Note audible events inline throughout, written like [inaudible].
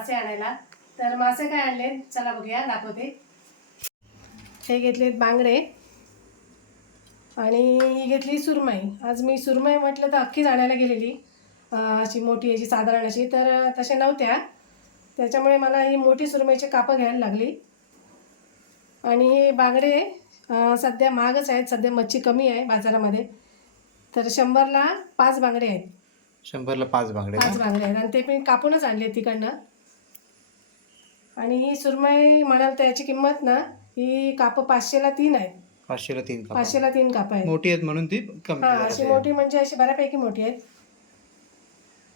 मासे आणायला. तर मासे काय आणले? चला बघूया दाखवते. हे घेतलेत बांगडे. आणि ही घेतली सुरमई. आज मी सुरमई म्हटलं तर अख्खीच आणायला गेलेली. अशी मोठी अशी साधारण अशी. तर तशा नव्हत्या. त्याच्यामुळे मला ही मोठी सुरमईची कापं घ्यायला लागली. आणि हे बांगडे सध्या महागच आहेत. सध्या मच्छी कमी आहे बाजारामध्ये. तर शंभरला पाच बांगडे आहेत. शंभरला पाच बांगडे पाच? बांगडे आहेत. आणि ते मी कापूनच आणले तिकडनं. आणि ही सुरमई म्हणाल तर याची किंमत ना ही कापं पाचशेला तीन आहेत. पाचशेला तीन पाचशेला तीन कापं आहेत. मोठी आहेत म्हणून ती कमी हा दरात अशी आहे. मोठी म्हणजे अशी बऱ्यापैकी मोठी आहेत.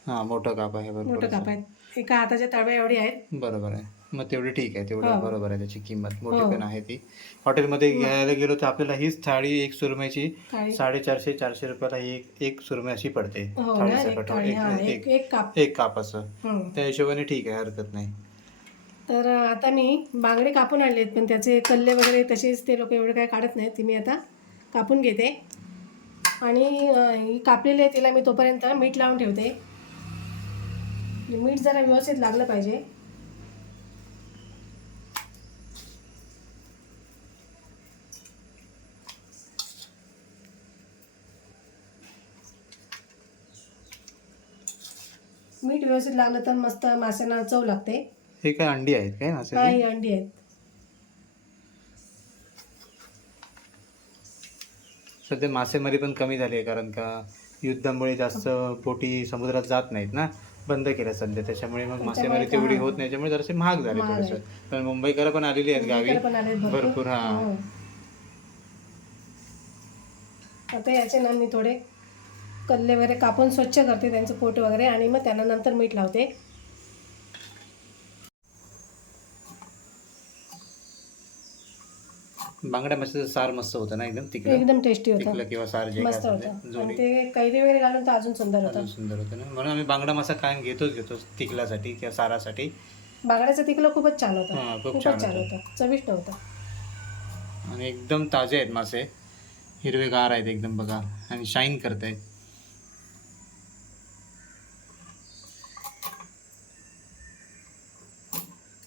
हा मोठं काप आहे मोठं बरोबर काप आहेत. एका हाताच्या तळव्या एवढी आहेत. बरोबर आहे. मग तेवढी ठीक आहे तेवढं हो. बरोबर आहे त्याची किंमत. मोठी हो. पण आहे ती. हॉटेलमध्ये घ्यायला गेलो तर आपल्याला हीच थाळी एक सुरमईची काळी साडेचारशे चारशे रुपयाला ही एक एक सुरमई अशी पडते. हो ना एक थाळीसकट. काळी हा एक- एक एक एक काप. एक असं. त्या हिशोबाने ठीक आहे हरकत नाही. तर आता मी बांगडे कापून आणले आहेत पण त्याचे कल्ले वगैरे तसेच ते लोक एवढे काय काढत नाहीत. ती मी आता कापून घेते. आणि ही कापलेली आहे तिला मी तोपर्यंत मीठ लावून ठेवते. मीठ जरा व्यवस्थित लागलं पाहिजे. मीठ व्यवस्थित लागलं तर मस्त माशांना चव लागते. हे काय अंडी आहेत काय हा ही अंडी आहेत. सध्या मासेमारी पण कमी झाली आहे कारण का युद्धामुळे जास्त बोटी समुद्रात जात नाहीत ना बंद केल्या सध्या. त्याच्यामुळे मग मासेमारी तेवढी होत नाही. त्याच्यामुळे जरासे महाग झाले महाग थोडेसे. पण मुंबईकर पण आलेली आहेत गावी. पण भरपूर हा. हो. आता याचे ना मी थोडे कल्ले वगैरे कापून स्वच्छ करते त्यांचं पोट वगैरे आणि मग त्यांना नंतर मीठ लावते. बांगड्या माशाचं सार मस्त होतं ना एकदम तिकडं एकदम टेस्टी होतं. किंवा सार जे काय मस्त असेल ते, होतं. आणि जोडी ते कैरी वगैरे घालून तर अजून सुंदर अजून होतं सुंदर होतं ना. म्हणून आम्ही बांगडा मासा कायम घेतोच घेतो तिकलासाठी किंवा सारासाठी. बागड्याचं तिकलं खूपच छान हा, होतं खूप खूपच छान छान होतं. होतं. चविष्ट होतं. आणि एकदम ताजे आहेत मासे. हिरवेगार आहेत एकदम बघा. आणि शाईन करत आहेत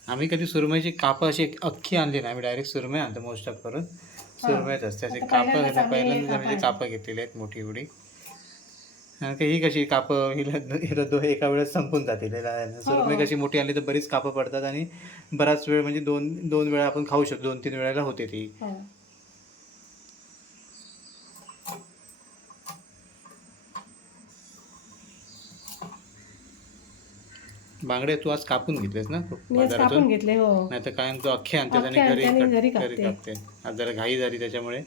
आम्ही कधी सुरमईची कापं अशी अख्खी आणली नाही. आम्ही डायरेक्ट सुरमई आणतो मोस्ट ऑफ करून. सुरमईच असते. असे कापं पहिल्यांदाच कापं म्हणजे. कापं. घेतलेली आहेत मोठी एवढी. ही कशी कापं हिला दो एका वेळेस संपून जातील. सुरमई कशी मोठी आणली तर बरीच कापं पडतात आणि बराच वेळ म्हणजे दोन दोन वेळा आपण खाऊ शकतो. दोन तीन वेळेला होते ती. बांगडे तू आज कापून घेतलेस ना? मी आज कापून घेतले हो. नाही तर कायम तू अख्खे आणते आणि अख्खे घरी आणते आणि कट- घरी कापते. कापते. आज जरा घाई झाली त्याच्यामुळे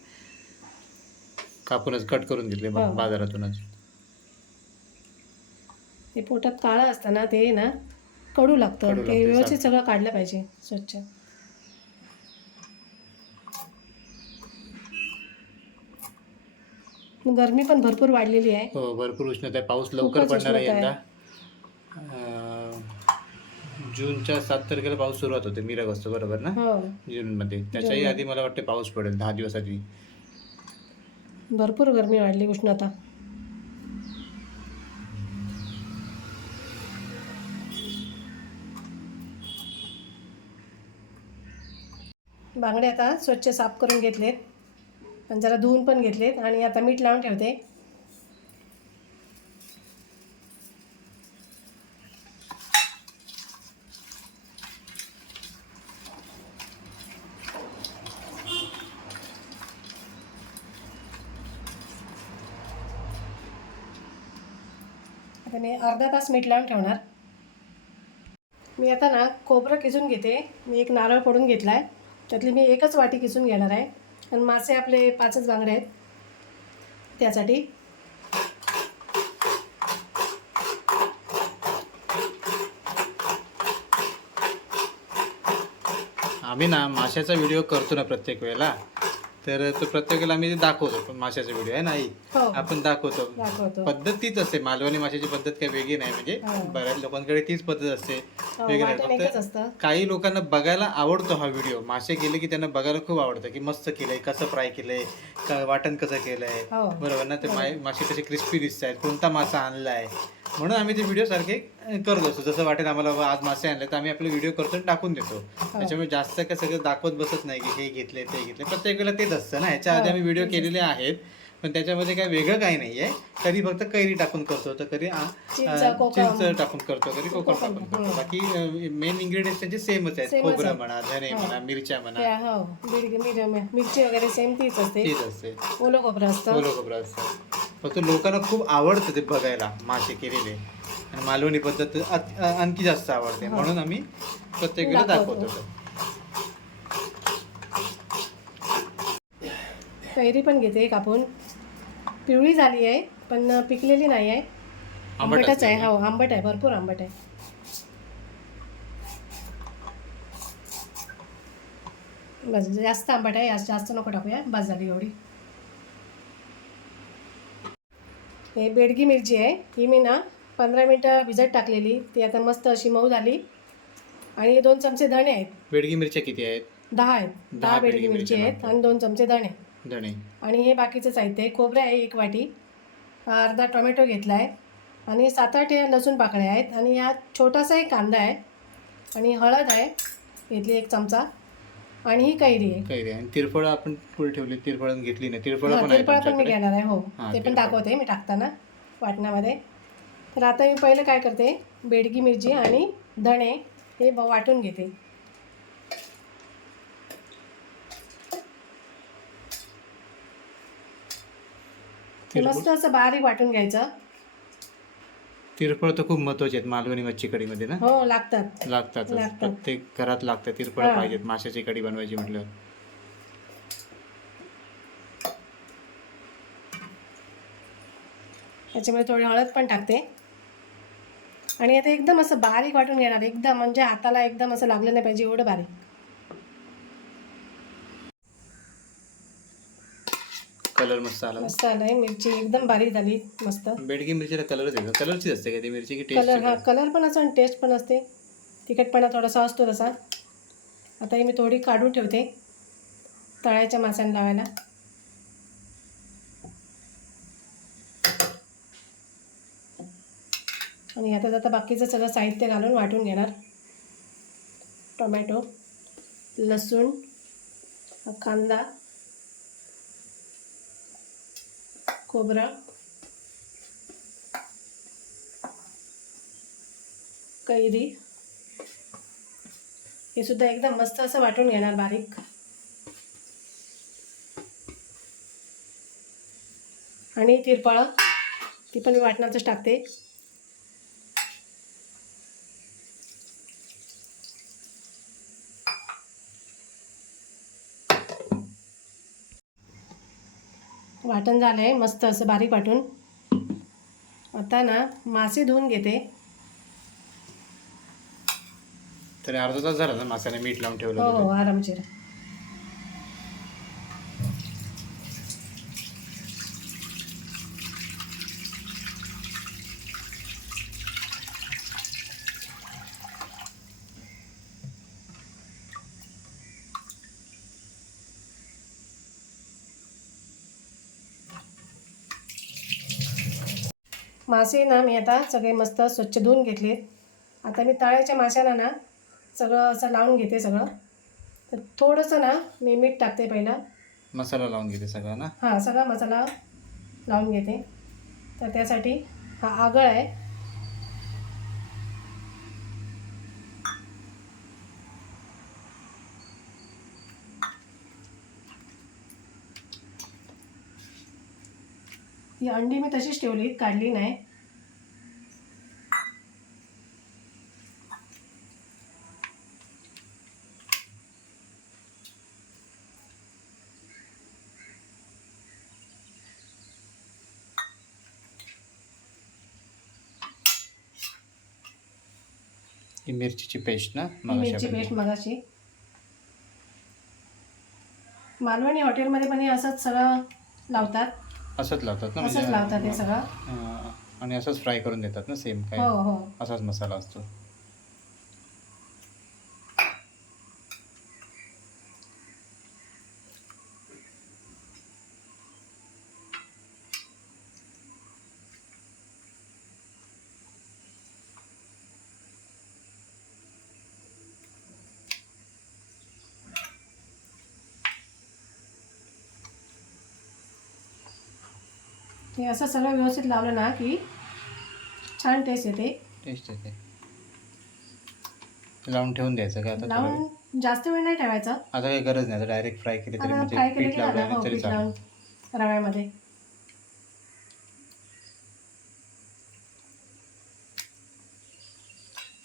कापूनच कट करून घेतले बा- हो. बाजारातूनच. ते पोटात काळं असतं ना ते ना कडू लागतं. ते लागते, व्यवस्थित सगळं काढलं पाहिजे स्वच्छ. गरमी पण भरपूर वाढलेली आहे. हो भरपूर उष्णता आहे. पाऊस लवकर खूपच पडणार आहे उष्णता यंदा. जूनच्या सात तारखेला पाऊस सुरुवात होते मिरग असतो बरोबर ना? हो. जूनमध्ये. त्याच्याही आधी मला वाटते पाऊस पडेल दहा दिवस आधी. भरपूर गरमी वाढली उष्णता बांगडे आता स्वच्छ साफ करून घेतलेत. आणि जरा धुवून पण घेतलेत आणि आता मीठ लावून ठेवते. आता मी अर्धा तास मीठ लावून ठेवणार. मी आता ना खोबरं किसून घेते. मी एक नारळ फोडून घेतला आहे त्यातली मी एकच वाटी किसून घेणार आहे. आणि मासे आपले पाचच बांगडे आहेत. त्यासाठी आम्ही ना माशाचा व्हिडिओ करतो ना प्रत्येक वेळेला. तर तो प्रत्येक वेळेला आम्ही दाखवतो पण माशाचा व्हिडिओ आहे नाही हो. आपण दाखवतो. दाखवतो. पद्धत तीच असते मालवणी माशाची पद्धत काही वेगळी नाही म्हणजे हो. बऱ्याच लोकांकडे तीच पद्धत असते. हो, वेगळी नाही. एकच फक्त असतं. काही लोकांना बघायला आवडतो हा व्हिडिओ मासे गेले की त्यांना बघायला खूप आवडतं की मस्त केलंय कसं फ्राय केलंय का वाटण कसं केलंय? हो. बरोबर ना? ते माय मासे कसे क्रिस्पी दिसत आहेत कोणता मासा आणलाय? म्हणून आम्ही ते व्हिडिओ सारखे करत असतो. जसं वाटेल आम्हाला बाबा आज मासे आणले तर आम्ही आपले व्हिडिओ करतो आणि टाकून देतो. त्याच्यामुळे जास्त काय सगळं दाखवत बसत नाही की हे घेतले ते घेतले प्रत्येक वेळेला तेच असतं ना. ह्याच्या आधी आम्ही व्हिडिओ केलेले आहेत. पण त्याच्यामध्ये काय वेगळं काही नाहीये. कधी फक्त कैरी टाकून करतो तर कधी चिंच, टाकून करतो कधी कोकम टाकून करतो. बाकी मेन इन्ग्रेडियंट्स त्यांचे सेमच आहेत. खोबरं. म्हणा धने म्हणा मिरच्या म्हणा. हो. मिर- मिर- मिरची वगैरे सेम तीच असते. तेच असते. ओलं खोबरं असतं. ओलं खोबरं असतं. फक्त लोकांना खूप आवडतं ते बघायला मासे केलेले. आणि मालवणी पद्धत आणखी जास्त आवडते. म्हणून आम्ही प्रत्येक वेळेला दाखवतो. कैरी पण घेते कापून पिवळी झाली आहे पण पिकलेली नाही आहे. आंबट आंबटच आहे हो आंबट आहे भरपूर आंबट आहे. बस जास्त आंबट आहे जास्त नको टाकूया बस झाली एवढी. हे बेडगी मिरची आहे ही मी ना पंधरा मिनटं भिजत टाकलेली ती आता मस्त अशी मऊ झाली. आणि हे दोन चमचे धणे आहेत. बेडगी मिरच्या किती आहेत? दहा आहेत. दहा बेडगी मिरची आहेत आणि दोन चमचे धणे. धणे. आणि हे बाकीचं साहित्य आहे. खोबरं आहे एक वाटी. अर्धा टोमॅटो घेतला आहे आणि सात आठ या लसूण पाकळ्या आहेत. आणि हा छोटासा एक कांदा आहे. आणि हळद आहे. घेतली एक चमचा. आणि ही कैरी आहे. कैरी आणि तिरफळ आपण पुढे ठेवली. तिरफळ घेतली नाही. तिरफळ हा, पण आहे तिरपळ पण मी तुमच्याकडे? घेणार आहे. हो. हा, ते पण. दाखवते मी टाकताना वाटणामध्ये. तर आता मी पहिलं काय करते? बेडगी मिरची आणि धणे हे ब- वाटून घेते. तिरफळ मस्त असं बारीक वाटून घ्यायचं. तिरफळ तर खूप महत्त्वाचे आहेत मालवणी मच्छी कढीमध्ये ना? हो लागतात. लागतात. प्रत्येक घरात लागतात तिरफळ हा. पाहिजेत. माशाची कढी बनवायची म्हटलं त्याच्यामुळे थोडी हळद पण टाकते. आणि आता एकदम असं बारीक वाटून घेणार. एकदम म्हणजे हाताला एकदम असं लागलं नाही पाहिजे एवढं बारीक. कलर मस्त आला. मस्त आलंय मिरची एकदम बारीक झाली. मस्त. बेडगी मिरचीला कलरच येतो कलरचीच असते का ती मिरची? की टेस्ट कलर हा कलर पण असं आणि टेस्ट पण असते. तिखटपणा थोडासा असतो तसा. आता ही मी थोडी काढून ठेवते. तळ्याच्या माशांना लावायला. आणि आता आता बाकीचं सगळं साहित्य घालून वाटून घेणार. टोमॅटो लसूण कांदा. खोबरं. कैरी. हे सुद्धा एकदम मस्त असं वाटून घेणार बारीक. आणि तिरपळं ती पण मी वाटणारच टाकते. वाटण झालं आहे मस्त असं बारीक वाटून. आता ना मासे धुवून घेते. तरी अर्धा तास झाला ना मासाने मीठ लावून ठेवलं हो हो आरामशीर. मासे ना मी आता सगळे मस्त स्वच्छ धुवून घेतले आता मी तळ्याच्या माशाला ना सगळं असं लावून घेते सगळं. तर थोडंसं ना मी मीठ टाकते पहिला. मसाला लावून घेते सगळा ना? हां सगळा मसाला लावून घेते. तर त्यासाठी हा आगळ आहे. ही अंडी मी तशीच ठेवली काढली नाही. ही मिरचीची पेस्ट ना ही मिरची पेस्ट मगाशी. मालवणी हॉटेलमध्ये पण हे असंच सगळं लावतात. असंच लावतात ना असंच लावतात हे सगळं. अं, आणि असंच फ्राय करून देतात ना सेम काय? हो हो. असाच मसाला असतो. हे असं सगळं व्यवस्थित लावलं ना की छान टेस्ट येते. टेस्ट येते. लावून ठेवून द्यायचं का आता थोडा? लावून जास्त वेळ नाही ठेवायचा. आता काही गरज नाही डायरेक्ट फ्राय केली तरी आता म्हणजे फ्राय केलं पीठ की हो तरी पीठ चालेल. लावून रव्यामध्ये.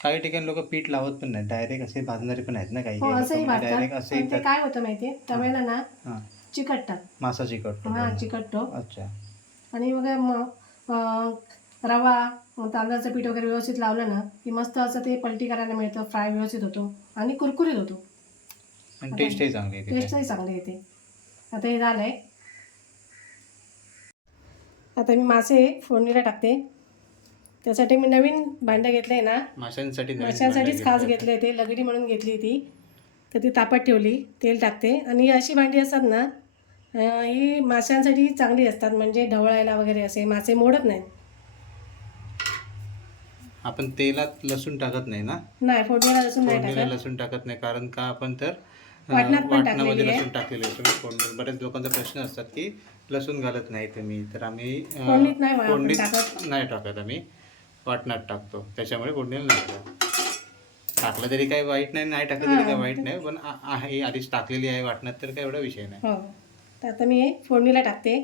काही ठिकाणी लोक पीठ लावत पण नाही डायरेक्ट असे भाजणारे पण आहेत ना काही. हो असंही डायरेक्ट भाजतात. असे पण ते काय होतं माहितीये? तव्याला ना हां. चिकटतात. मासा चिकट हा चिकटतो. अच्छा. आणि मग रवा तांदळाचं पीठ वगैरे व्यवस्थित लावलं ना की मस्त असं ते पलटी करायला मिळतं फ्राय व्यवस्थित होतो आणि कुरकुरीत होतो. टेस्टही चांगली तिथे टेस्टही चांगली येते. आता हे झालं आहे आता मी मासे फोडणीला टाकते. त्यासाठी मी नवीन भांडं घेतलं आहे ना. माशांसाठी माशांसाठीच खास घेतलं. ते लगडी म्हणून घेतली ती. तर ती तापात ठेवली तेल टाकते. आणि अशी भांडी असतात ना ही माशांसाठी चांगली असतात म्हणजे ढवळायला वगैरे असे मासे मोडत नाहीत. आपण तेलात लसूण टाकत नाही ना? नाही फोडणीला लसूण नाही फोडणीला टाकत. लसूण टाकत नाही कारण का आपण तर अं, वाटणात पण वाटणामध्ये टाकलेली आहे. लसूण टाकलेले फोडणी बऱ्याच लोकांचा प्रश्न असतात की लसूण घालत नाही तुम्ही तर आम्ही अं, फोडणीत नाही फोडणीत टाकत. नाही टाकत आम्ही वाटणात टाकतो. त्याच्यामुळे फोडणीला नाही टाकत. टाकलं तरी काही वाईट नाही नाही टाकलं तरी काही वाईट नाही पण आ- आहे आधीच टाकलेली आहे वाटणात तर काही एवढा विषय नाही. हो. तर आता मी हे फोडणीला टाकते.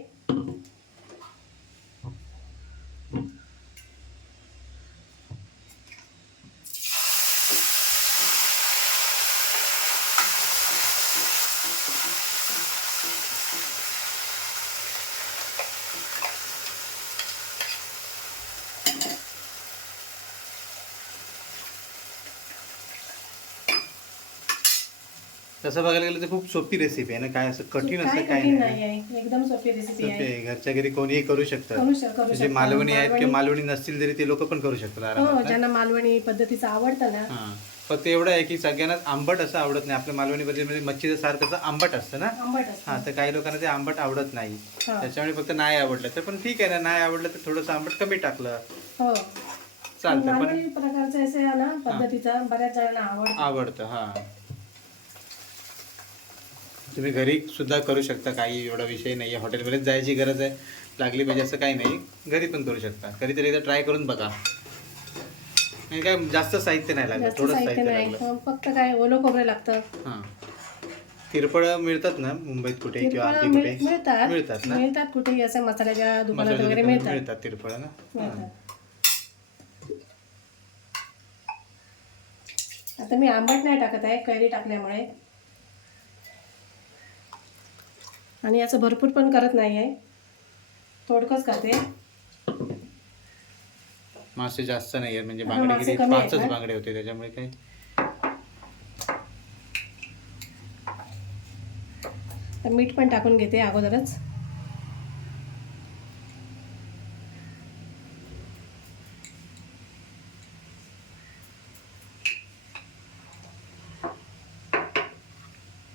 तसं बघायला गेलं तर खूप सोपी रेसिपी आहे ना? काय असं कठीण असं काय कठीण नाही. आहे एकदम सोपी रेसिपी सोपी आहे. आहे. घरच्या घरी कोणीही करू शकतात शक करू म्हणजे मालवणी आहेत किंवा मालवणी- नसतील तरी ते लोक पण करू शकतात हो आरामात. ज्यांना मालवणी पद्धतीचं आवडतं ना. हां. फक्त एवढं आहे की सगळ्यांनाच आंबट असं आवडत नाही. आपल्या मालवणी पद्धतीमध्ये मच्छीचं सार कसं आंबट असतं ना? आंबट असतं. हा तर काही लोकांना ते आंबट आवडत नाही. हा. त्याच्यामुळे फक्त नाही आवडलं तर पण ठीक आहे ना. नाही आवडलं तर थोडंसं आंबट कमी टाकलं. हो. चालतं. पण मालवणी प्रकारचं असं आहे ना पद्धतीचं बऱ्याच जणांना आवडतं. आवडतं हा. तुम्ही घरी सुद्धा करू शकता काही एवढा विषय नाही आहे हॉटेलमध्येच जायची गरज आहे. लागली पाहिजे असं काही नाही. घरी पण करू शकता. कधीतरी एकदा ट्राय करून बघा. आणि काय जास्त साहित्य नाही लागलं जास्त थोडं साहित्य साहित्य नाही. लागलं. फक्त काय ओलं खोबरं लागतं. हां. तिरपळ मिळतात ना मुंबईत कुठे किंवा तिरपळ आणखी मिळ- कुठे? मिळतात. मिळतात ना? मिळतात कुठेही असं मसाल्याच्या दुकानात मसाल्याच्या वगैरे दुकानात मिळतात. मिळतात तिरपळ ना? हां. मिळतात. आता मी आंबट नाही टाकत आहे कैरी टाकल्यामुळे. आणि याचं भरपूर पण करत नाही आहे थोडकंच करते मासे जास्त नाही आहेत म्हणजे बांगडे मासे किती? कमी आहेत पाचच ना? बांगडे होते त्याच्यामुळे काही तर मीठ पण टाकून घेते अगोदरच.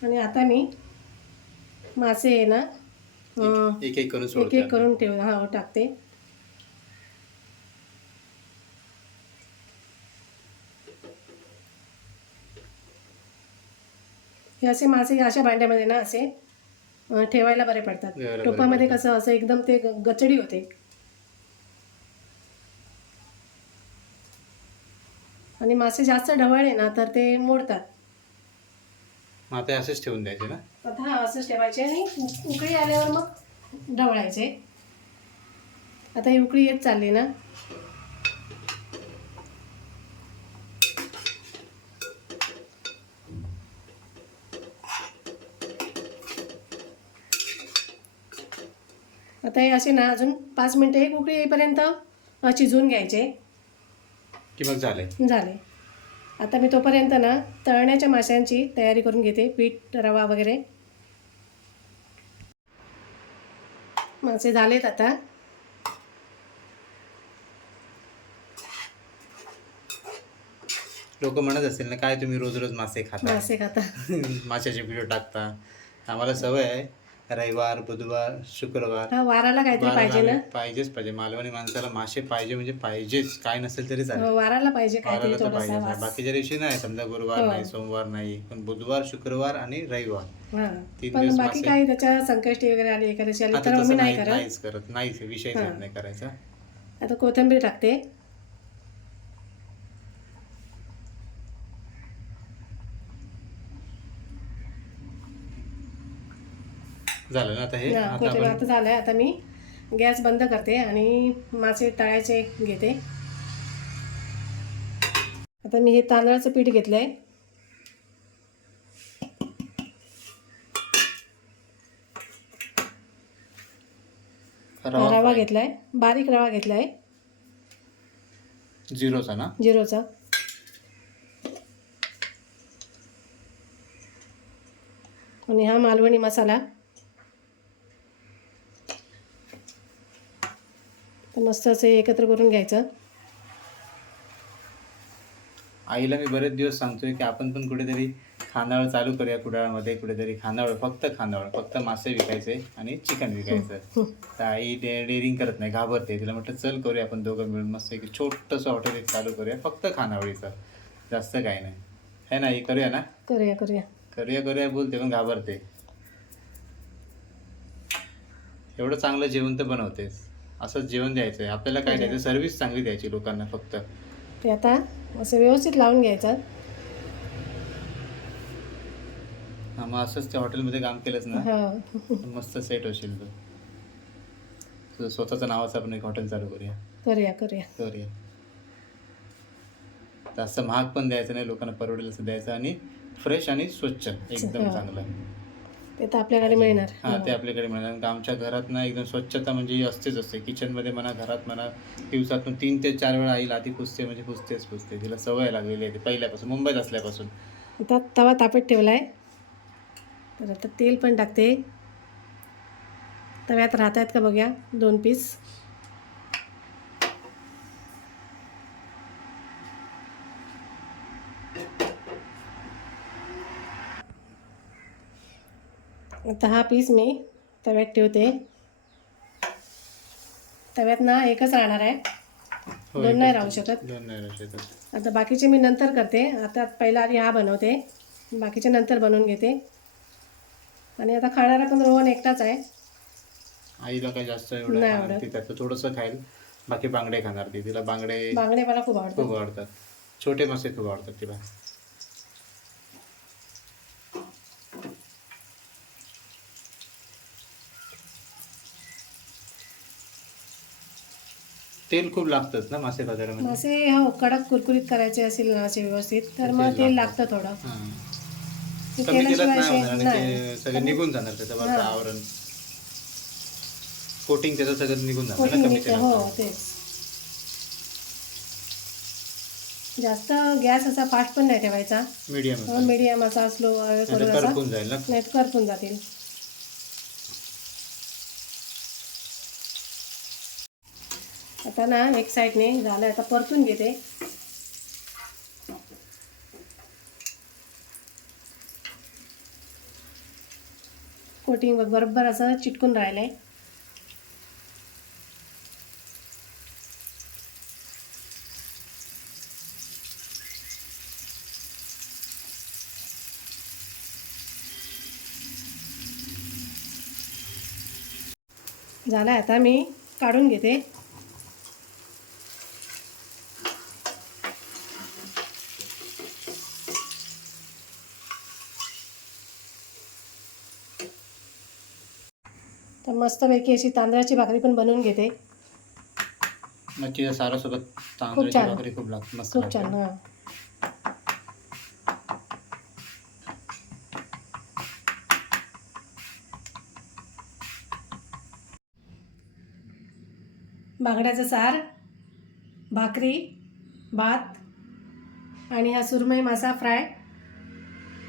आणि आता मी मासे आहे ना एक एक करून एक सोडते एक करून ठेव हा टाकते. हे असे मासे अशा भांड्यामध्ये ना असे अं, ठेवायला बरे पडतात. ठेवायला बरे टोपामध्ये कसं असं एकदम ते ग- गचडी होते. आणि मासे जास्त ढवळले ना तर ते मोडतात. मग आता असेच ठेवून द्यायचे ना? आता हा असंच ठेवायचे आणि उ- उकळी आल्यावर मग ढवळायचे. आता ही उकळी येत चालली ना? आता हे असे ना अजून पाच मिनटं एक उकळी येईपर्यंत अ, शिजवून घ्यायचे. की मग झाले? झाले. आता मी तोपर्यंत ना तळण्याच्या माशांची तयारी करून घेते पीठ रवा वगैरे. मासे झालेत आता. लोक म्हणत असतील ना काय तुम्ही रोज रोज मासे खाता? मासे खाता. [laughs] माशाचे व्हिडिओ टाकता. आम्हाला सवय आहे. रविवार बुधवार शुक्रवार. हा वाराला काहीतरी पाहिजे ना? पाहिजेच पाहिजे. मालवणी माणसाला मासे पाहिजे म्हणजे पाहिजेच. काय नसेल तरी चालेल. हो, वाराला पाहिजे काहीतरी वाराला तर थोडासा पाहिजे वास. बाकीच्या दिवशी नाही. समजा गुरुवार हो. नाही सोमवार नाही. पण बुधवार शुक्रवार आणि रविवार. हा. तीन पण दिवस बाकी मासे. काही त्याच्या संकष्टी वगैरे आली एखाद्याची आली तर आता आम्ही तसं नाही नाही करत. नाहीच करत. नाहीच. विषयच हा. येत नाही करायचा. आता कोथिंबीर टाकते. झालं ना आता हे? आता कोथिंबीर आपण आता झालंय. आता मी गॅस बंद करते आणि मासे तळायचे घेते. आता मी हे तांदळाचं पीठ घेतलंय. रवा रवा घेतलाय. बारीक रवा घेतलाय. झिरोचा ना? जिरोचा आणि हा मालवणी मसाला. तर मस्त असं एकत्र करून घ्यायचं. आईला मी बरेच दिवस सांगतोय की आपण पण कुठेतरी खानावळ चालू करूया कुडाळमध्ये कुठेतरी खानावळ फक्त खानावळ फक्त मासे विकायचे आणि चिकन विकायचं. तर आई डे डेअरिंग करत नाही घाबरते. तिला म्हटलं चल करूया आपण दोघं मिळून मस्त एक छोटंसं हॉटेल एक चालू करूया फक्त खानावळीचं जास्त काही नाही. है ना आई? करूया ना? करूया करूया. करूया करूया बोलते पण घाबरते. एवढं चांगलं जेवण तर बनवतेस. असंच जेवण द्यायचं आहे आपल्याला काय द्यायचं सर्व्हिस चांगली द्यायची लोकांना फक्त. ते आता असं व्यवस्थित लावून घ्यायचं. हा मग असंच त्या हॉटेलमध्ये काम केलंच ना? हा. मस्त सेट होशील तू. तुझं स्वतःचं नावाचं आपण एक हॉटेल चालू करूया. करूया करूया. करूया. जास्त महाग पण द्यायचं नाही लोकांना परवडेल असं द्यायचं आणि फ्रेश आणि स्वच्छ एकदम हा. चांगलं. ते तर आपल्याकडे मिळणार. हा ते आपल्याकडे मिळणार. कारण आमच्या घरात ना एकदम स्वच्छता म्हणजे ही असतेच असते. किचनमध्ये म्हणा घरात म्हणा दिवसातून तीन ते चार वेळा आई लादी पुसते म्हणजे पुसतेच पुसते. तिला सवय लागलेली आहे ती पहिल्यापासून मुंबईत असल्यापासून. आता तवा तापत ठेवलाय. तर आता तेल पण टाकते. तव्यात राहत आहेत का बघूया दोन पीस आता हा पीस मी तव्यात ठेवते. तव्यात ना एकच राहणार आहे. हो, दोन नाही राहू शकत. आता बाकीचे मी नंतर करते. आता पहिला आधी हा बनवते. बाकीचे नंतर बनवून घेते. आणि आता खाणारा पण रोहन एकटाच आहे. आईला काही जास्त एवढं नाही खाणार आवडत. ती त्याचं थोडंसं खाईल. बाकी बांगडे खाणार ती. तिला बांगडे बांगडे मला खूप आवडतात. खूप आवडतात. छोटे मासे खूप आवडतात तिला. तेल खूप लागतंच ना मासे बाजारामध्ये? मासे हो कडक कुरकुरीत करायचे असेल ना असे व्यवस्थित तर मग तेल लागतं थोडं. हां. ते कमी तेलात तेलाशिवाय नाही असे होणार आणि नाही. ते सगळं निघून जाणार त्याचं वरचं आवरण. कोटिंग त्याचं सगळं निघून जाणार ना कमी हो तेच. जास्त गॅस असा फास्ट पण नाही ठेवायचा. मीडियम मीडियम असा स्लो करून असा. करपून जाईल ना. नाही करपून जातील. आता ना एक साईडने झालं आता परतून घेते. कोटिंग बरोबर असं चिटकून राहिलंय. झालं आता मी काढून घेते. तर मस्तपैकी अशी तांदळाची भाकरी पण बनवून घेते मच्छीच्या सारासोबत तांदळाची छान. भाकरी खूप लागते मस्त खूप लागते. छान हां बांगड्याचं सार भाकरी भात आणि हा सुरमई मासा फ्राय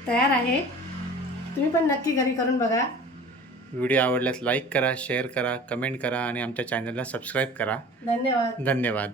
तयार आहे तुम्ही पण नक्की घरी करून बघा व्हिडिओ आवडल्यास लाईक करा शेअर करा कमेंट करा आणि आमच्या चॅनलला सबस्क्राईब करा. धन्यवाद. धन्यवाद.